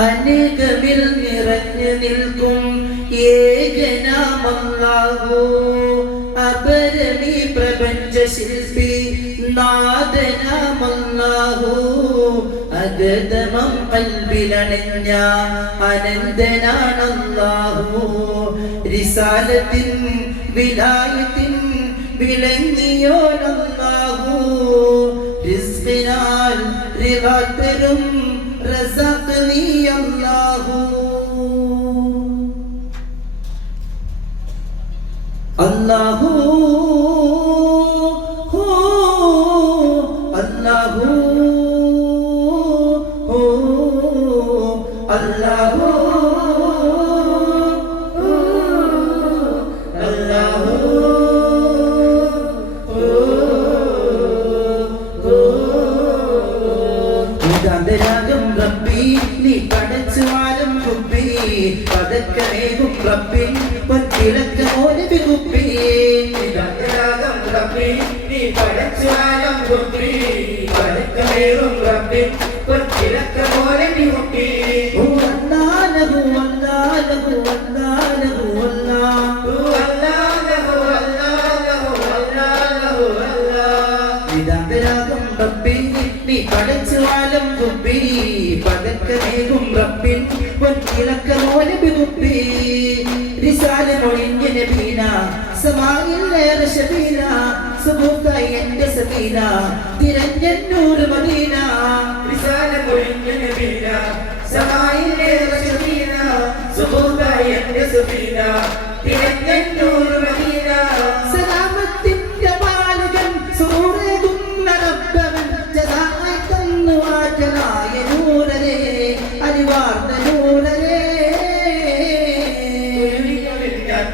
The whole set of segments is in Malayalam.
അനേകമിൽ നിറഞ്ഞു നിൽക്കും ഏകനാമല്ലാഹു അപരമീ പ്രപഞ്ച ശില്പി നാദനാമല്ലാഹു അഗതമം കൽബിലണിഞ്ഞ അനന്തനാണല്ലാഹു റിസാലത്തിൻ വിലായത്തിൻ വിളങ്ങിയോനല്ലാഹു റിസ്ഖിനാൽ റിവാത്തരും റസഖ് നീ അല്ലാഹു അല്ലാഹു അല്ലാഹു അല്ലാഹു രാഗം റബ്ബി നീ പടച്ചുവാലും കുപ്പി പതക്കമേകും റബ്ബിൻ പൊൻകിളക്കമോനബി കുപ്പി രാഗം റബ്ബി നീ പടച്ചുവാലും കുപ്പി പതക്കമേകും റബ്ബിൻ പൊൻകിളക്കമോനബി കുപ്പി അല്ലാഹു അല്ലാഹു അല്ലാഹു അല്ലാഹു അല്ലാഹു അല്ലാഹു അല്ലാഹു രാഗം റബ്ബി നീ പടച്ചുവാലും കുപ്പി പതക്കമേകും റബ്ബിൻ പൊൻകിളക്കമോനബി കുപ്പി റിസാല മൊഴിഞ്ഞ നബീന സമായിലേറെ ശബീന സുബൂത്തായി എന്റെ സബീന തിരഞ്ഞൂർ മദീന റിസാല മൊഴിഞ്ഞ നബീന സമായിലേറെ ശബീന സുബൂത്തായി എന്റെ സബീന തിരഞ്ഞൂർ മദീന സലാമത്തിന്റെ പാലകൻ സൂറേകുന്ന റബ്ബവൻ ജസായി തന്നു ആറ്റനായ നൂറരേ അരിവാർന്ന നൂറരേ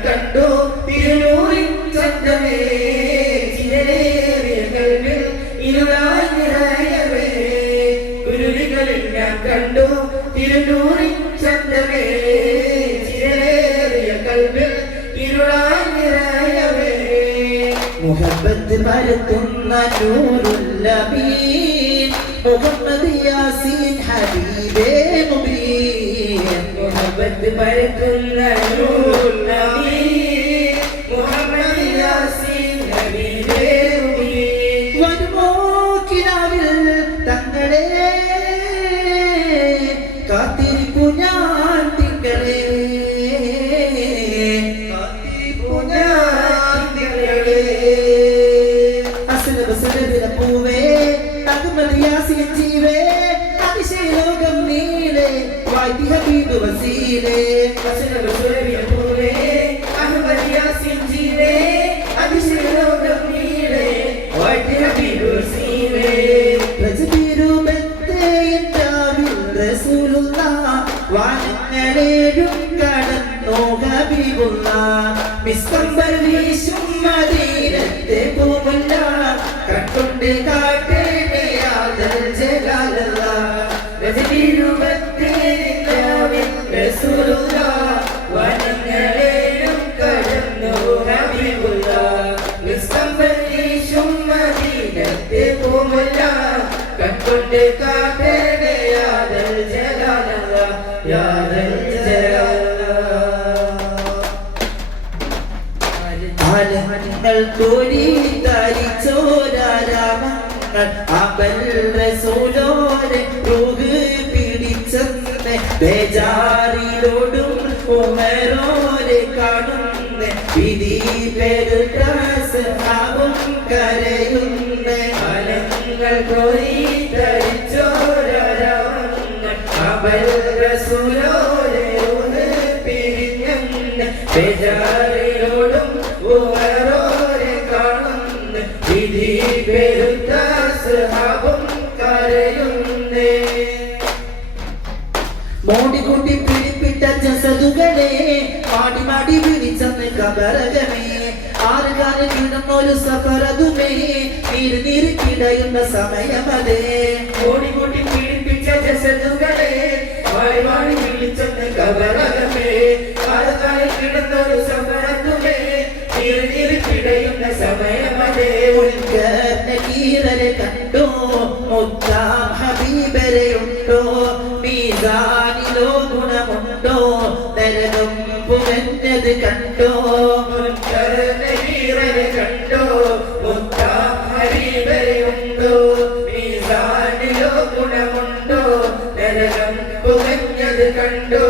കണ്ടു തിരുനൂറിൻ ചന്ദ്രമേ ചിരേറിയ കൽവിൽ ഇരുളായി നിറയവേ കുരുവികളിൽ ഞാൻ കണ്ടു തിരുനൂറിൻ ചന്ദ്രമേ ചിരേറിയ കൽവിൽ ഇരുളായി നിറയവേ മുഹബ്ബത്ത് പരത്തുന്ന നൂറുൽ അമീൻ മുഹമ്മദ് യാസീൻ ഹബീബേ മുബീൻ മുഹബ്ബത്ത് പരത്തുന്ന നൂറുൽ അമീൻ മുഹമ്മദ് യാസീൻ ഹബീബേ മുബീൻ വരുമോ കിനാവിൽ തങ്ങളെ കാത്തിരിപ്പു ഞാൻ തിങ്കളെ കാത്തിരിപ്പു ഞാൻ തിങ്കളെ അസല ബസല പൂവേ അഹ്മദ് യാസീൻ ജീവേ അതിശയലോകം നീളെ വാഴ്ത്തി ഹബീബ് വസീലേ അസല ബസല പൂവേ അഹ്മദ് യാസീൻ ജീവേ അതിശയലോകം നീളെ വാഴ്ത്തി ഹബീബ് വസീലേ രജബീരുബത്തെ എന്താവിൽ റസൂലുള്ളാഹ് വാനങ്ങളേഴും കടന്നോ ഹബീബുള്ളാഹ് മിസ്കംബർ വീശും മദീനത്തെ പൂമുല്ല കണ്ടുണ്ട് കാട്ടേനെ യാദൽ ജലാലല്ലാഹ് രജബീരുബത്തെ എന്താവിൽ റസൂലുള്ളാഹ് വാനങ്ങളേഴും കടന്നോ ഹബീബുള്ളാഹ് മിസ്കംബർ വീശും മദീനത്തെ പൂമുല്ല കണ്ടുണ്ട് കാട്ടേനെ യാദൽ ജലാലല്ലാഹ് യാദൽ ജലാലല്ലാഹ് കോരി തരിച്ചോരാമങ്ങൾ അബൽ റസൂലോരെ റൂഹ് പിടിച്ചെന്ന് ബേജാറിലോടും ഉമരോരെ കാണുന്ന വിധി പെരുത്ത സഹാബും കരയുന്ന ഫലങ്ങൾ കോരി തരിച്ചോരാമങ്ങൾ അബൽ റസൂലോരെ റൂഹ് പിരിഞ്ഞെന്ന് ബേജാറിലോടും ഉമരോരെ കാണുന്ന വിധി പെരുത്ത സഹാബും കരയുന്നേ മോടികൂട്ടി പിടിപ്പിട്ട ജസദുകളെ മാടി മാടി പിടിച്ചെന്ന് കബറകമേ ആറുകാലം കിടന്നൊരു സഫറതുമേ നീര് നീര് കിടയുന്ന സമയമതേ മോടികൂട്ടി പിടിപ്പിച്ച ജസദുകളെ മാടി മാടി പിടിച്ചെന്ന് കബറകമേ ആറുകാലം കിടന്നൊരു സഫറതുമേ നീര് നീര് കിടയുന്ന സമയമതേ കണ്ടോ മുത്താം ഹബീബരെ ഉണ്ടോ മീസാനിലോ കണ്ടോ മുൻകരനീറനെ കണ്ടോ മുത്താഹരീവരെയുണ്ടോ മീസാനിലോ ഗുണമുണ്ടോ നരകം പുകഞ്ഞത് കണ്ടോ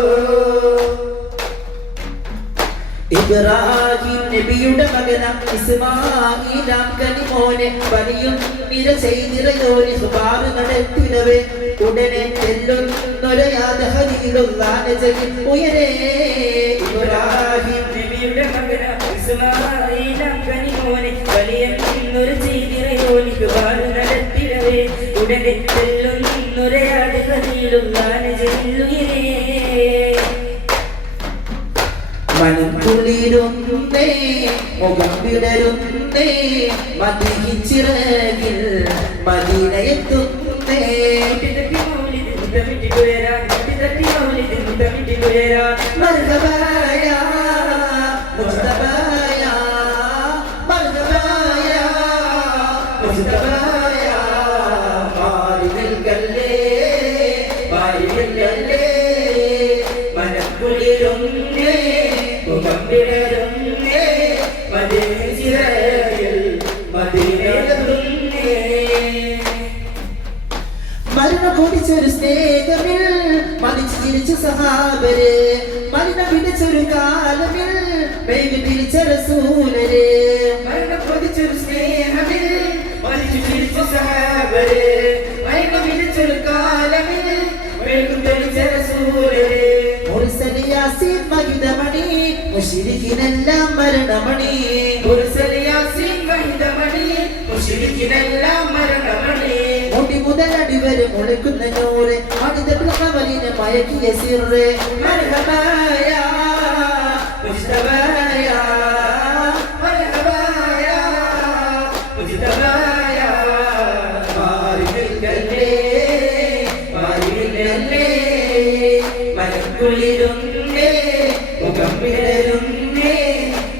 ഇബ്രാഹിം നബിയുടെ മകനാം ഇസ്മാഈലാം കനിമോനെ പണിയും നിര ചെയ്തിറയോനെ സുബാറ് നടത്തിടവേ ഉടനെ ചെല്ലുന്നൊരയാതെ ഹരീലുള്ളാനജയിൽ ഉയരേ ഇബ്രാഹിം നബിയുടെ മകനാം ഇസ്മാഈലാം കനിമോനെ പണിയും ചെയ്തിറയോനെ സുബാറ് നടത്തിടവേ ഉടനെ ചെല്ലുന്നൊരയാതെ ഹരീലുള്ളാനജയിൽ ഉയരേ മനം കുളിരുന്നേ മുഖം വിടരുന്നേ മദീനച്ചിറകിൽ മദീനയെത്തുന്നേ മർഹബായ മുസ്തഫായ മർഹബായ മുസ്തഫായ പാരിനിൽക്കല്ലേ പാരിനിൽക്കല്ലേ മനം കുളിരുന്നേ മുഖം വിടരുന്നേ മദീനച്ചിറകിൽ മദീനയെത്തുന്നേ മരണം കൊതിച്ചൊരു സ്നേഹമിൽ മതിച്ചു ചിരിച്ച സഹാബര് മരണം പിടിച്ചൊരു കാലമിൽ വേഗം തിരിച്ച റസൂലര് മരണം കൊതിച്ചൊരു സ്നേഹമിൽ മതിച്ചു ചിരിച്ച സഹാബര് മരണം പിടിച്ചൊരു കാലമിൽ വേഗം തിരിച്ച റസൂലര് മുർസൽ യാസീൻ മഹിതമണി മുശ്രിക്കിനെല്ലാം മരണമണി മുർസൽ യാസീൻ മഹിതമണി മുശ്രിക്കിനെല്ലാം മരണമണി മുടി മുതലടി വരെ മുളയ്ക്കുന്ന നൂറ് അടുത്ത കവലിനെ മയക്കിയ സിറ് മർഹബായ മുസ്തഫായ മർഹബായ മുസ്തഫായ പാരിനിൽക്കല്ലേ പാരിനിൽക്കല്ലേ മനം കുളിരുന്നേ മുഖം വിടരുന്നേ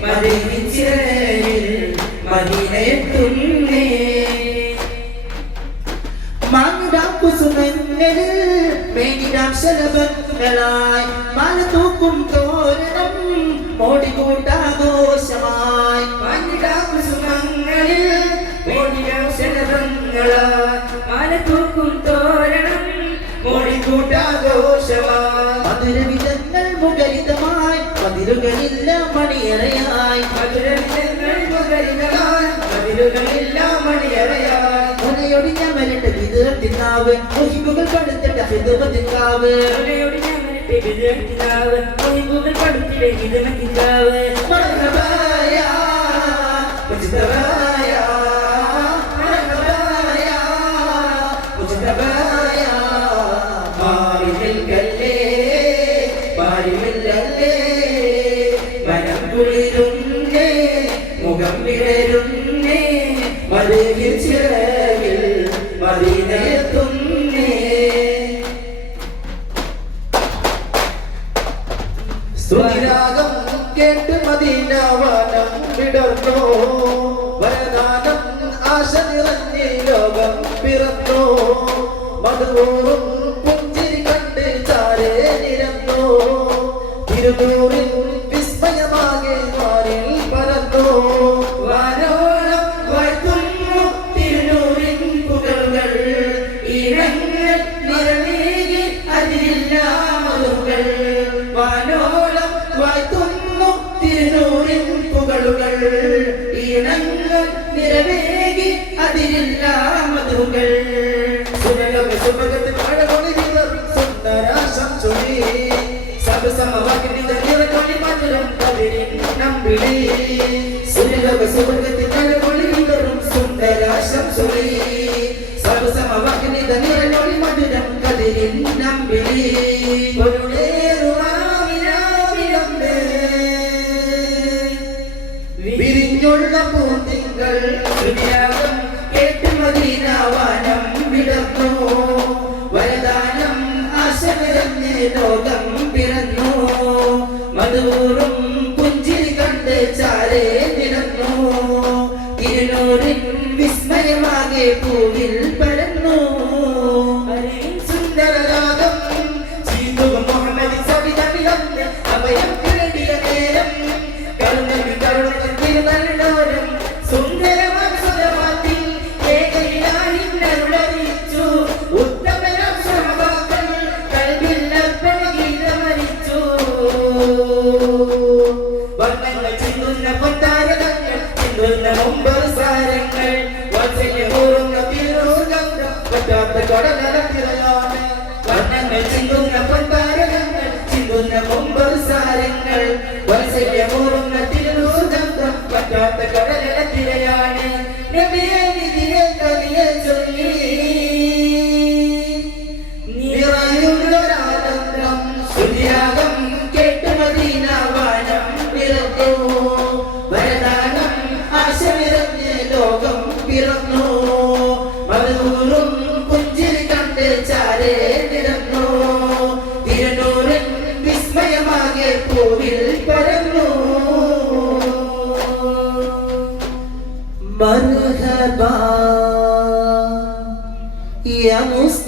മദീനച്ചിറകിൽ മദീനയെത്തുന്നേ മാനിടാം കുസുമങ്ങളിൽ മേനിടാം ശലഭങ്ങളായി മാല തൂക്കും തോരണം മോടികൂട്ടാഘോഷമായി മാനിടാം കുസുമങ്ങളിൽ മേനിടാം ശലഭങ്ങളായി മാല തൂക്കും തോരണം മോടികൂട്ടാഘോഷമായി മധുരവിധങ്ങൾ മുഖരിതമായി മതിലുകളില്ല മണിയറയായി മധുരവിധങ്ങൾ മുഖരിതമായി മതിലുകളില്ല മണിയറയായി മുനയൊടിഞ്ഞ മരണ്ട വിതർത്തിനാവ് മുഹിബുകൾ പടുത്തിട്ട ഹിതമതിങ്കാവ് മർഹബായ മുസ്തഫായ മർഹബായ മുസ്തഫായ പാരിനിൽക്കല്ലേ പാരിനിൽക്കല്ലേ മനം കുളിരുന്നേ മുഖം വിടരുന്നേ മദീനച്ചിറകിൽ മദീനയെത്തുന്നേ സുനിരാഗം കേട്ട് മദീനവനം വിടർന്നോ വരദാനം ആശ നിറഞ്ഞ് ലോകം പിറന്നോ മധുവൂറും പുഞ്ചിരി കണ്ട് ചാരേ നിരന്നോ തിരുനൂറിൽ വിസ്മയമാകെ വാനിൽ പരന്നോ വാനോളം വാഴ്ത്തുന്നു തിരുനൂറിൻ പുകളുകൾ ഇനങ്ങൾ നിറമേകി അതിലില്ല മധുകൾ വാനോളം വാഴ്ത്തുന്നു തിരുനൂറിൻ പുകളുകൾ ഈണങ്ങൾ നിറവേകി അതിരില്ല മധുകൾ സുനലം സുമകത്തിൽ മഴ കൊണ്ടിരുന്നർ സുന്ദരാശം ചൊല്ലി സമവാക്കിന്റെ നിറകൊളി മധുരം കതിരിൻ നമ്പിളി സുരലോക സുവർഗത്തിൽ മഴകൊള്ളിവരും സുന്ദരാശം ചൊല്ലി സർവസമവാക്കിനിത നിറനൊളി മധുരം കതിരിൻ നമ്പിളി വിരിഞ്ഞുള്ള പൂന്തിങ്കൾ ദുനിയാവം കേട്ട് മദീനാവാനം വിടർന്നു വരദാനം ആശ നിറഞ്ഞ് ലോകം പിറന്നു മധുറും പുഞ്ചിരി കണ്ട് ചാരേ നിറന്നു തിരുനൂറിൻ വിസ്മയമാകെ പൂവിൽ പരന്നു സുന്ദരരാഗം മുഹമ്മദ് സവിത വിളന്ന് അഭയം കിരടിയ നേരം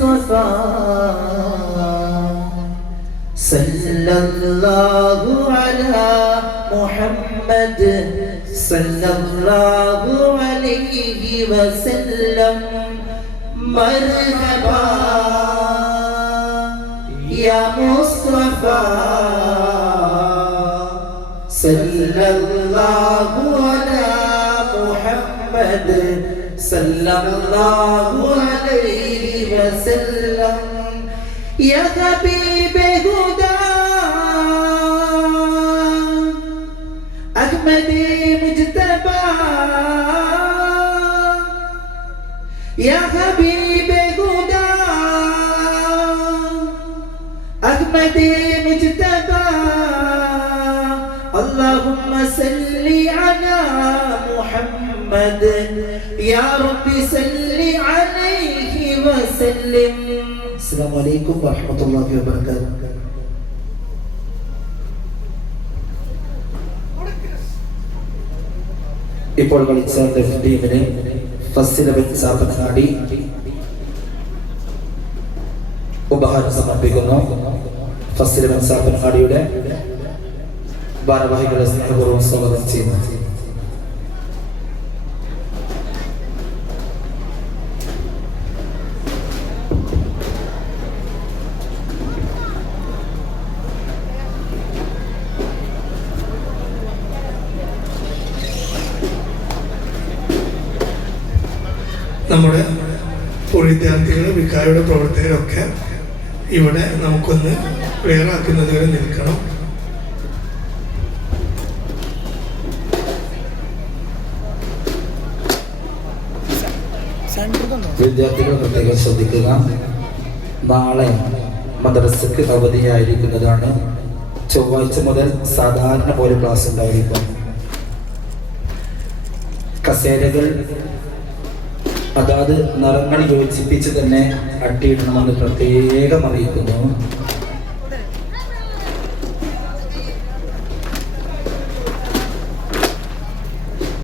മുസ്തഫ സല്ലല്ലാഹു അലാ മുഹമ്മദ് സല്ലല്ലാഹു അലൈഹി വസല്ലം മർഹബാ യാ മുസ്തഫ സല്ലല്ലാഹു അലാ മുഹമ്മദ് സല്ലല്ലാഹു അലൈഹി വസല്ലം യാ ഹബീബേ ഹുദാ അഹ്മദി മുജ്തബാ യാ ഹബീബേ ഹുദാ അഹ്മദി മുജ്തബാ اللهم صل على محمد يا رب صل عليه وسلم السلام عليكم ورحمة الله وبركاته ഇപ്പോൾ കളിച്ച ടീമിന് ഫസ്റ്റ് 11 സാപ്പനാടി ഉപഹാരം സമർപ്പിക്കുന്നു. ഫസ്റ്റ് 11 സാപ്പനാടിയുടെ ഭാരവാഹികളെ സ്നേഹപൂർവ്വം സ്വാഗതം ചെയ്യുന്നു. നമ്മുടെ വിദ്യാർത്ഥികളും വികാരിയുടെ പ്രവർത്തകരൊക്കെ ഇവിടെ നമുക്കൊന്ന് ക്ലിയർ ആക്കുന്നത് വരെ നിൽക്കണം. വിദ്യാർത്ഥികൾ പ്രത്യേകം ശ്രദ്ധിക്കുക. നാളെ മദ്രസക്ക് അവധിയായിരിക്കുന്നതാണ്. ചൊവ്വാഴ്ച മുതൽ സാധാരണ പോലെ ക്ലാസ് ഉണ്ടായിരിക്കും. കസേരകൾ അതാത് നിറങ്ങൾ യോജിപ്പിച്ച് തന്നെ അട്ടിയിടണമെന്ന് പ്രത്യേകം അറിയിക്കുന്നു.